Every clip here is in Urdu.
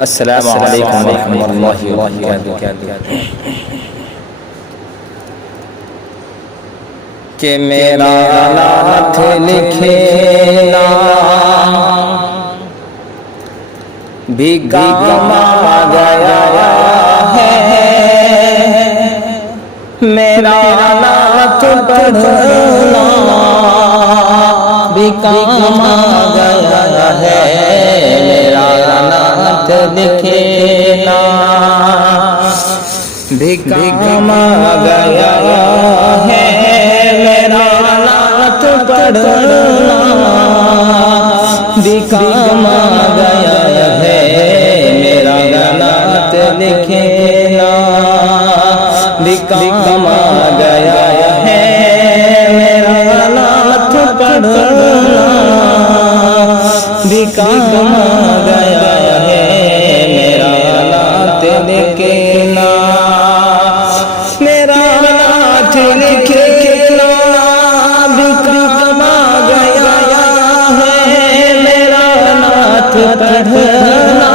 السلام علیکم ورحمۃ اللہ وبرکاتہ۔ کہ میرا نعت لکھنا بھی کام آ گیا ہے، میرا نعت پڑھنا بھی کام آ گیا ہے، میرا نعت لکھنا بھی کام آ گیا ہے، میرا نعت پڑھنا بھی کام آ گیا ہے، میرا نعت لکھنا بھی کام آ گیا ہے، میرا نعت پڑھنا بھی کام آ گیا ہے، میرا نعت لکھنا، میرا نعت لکھنا بھی کام آ گیا ہے، میرا نعت پڑھنا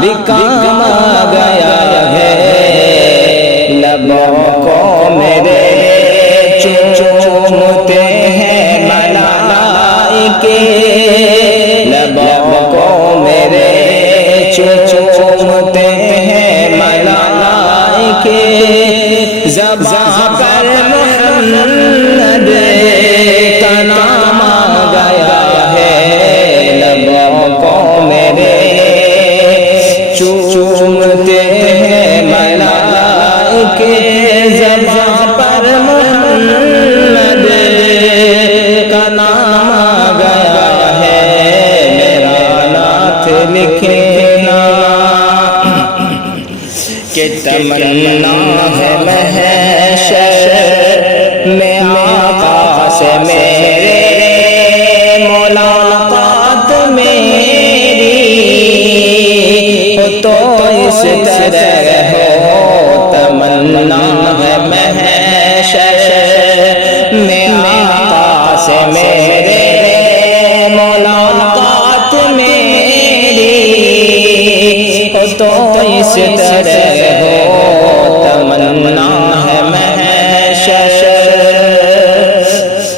بھی کام آ گیا ہے، لبوں کو میرے چومتے ہیں ملائکے، لبوں کو میرے چومتے ہیں ملائکے، زبان پر محمد کا نام آ گیا ہے، لبوں کو میرے چومتے ہیں ملائکے، زبان پر محمد کا نام آ گیا ہے، میرا نعت لکھنا، کہ تمنا ہے محشر میں آقا سے میرے ملاقات میری، تو اس طرح ہو تمنا ہے محشر میں آقا سے میرے ملاقات میری، تو اس طرح ہو تمنا ہے محشر،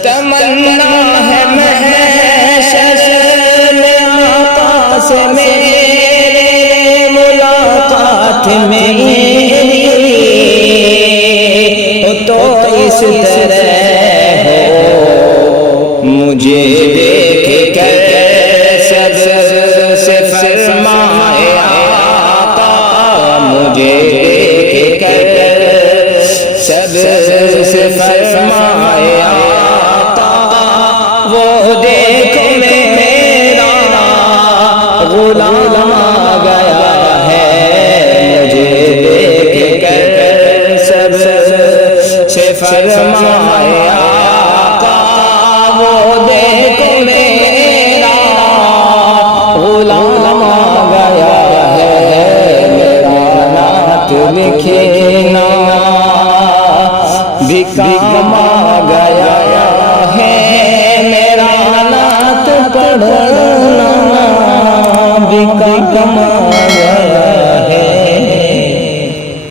تمنا ہے محشر میں آقا سے میرے ملاقات میری، تو اس طرح ہو مجھے دیکھ کر سب سے فرمائے آقا، مجھے دیکھ کر سب سے فرمائے آقا، وہ دیکھو میرا غلام آ گیا ہے، مجھے دیکھ کر سب سے فرمائے آقا، وہ دیکھو میرا غلام آ گیا ہے، میرا نعت لکھنا بھی کام آ گیا ہے، میرا نعت پڑھنا بھی کام آ گیا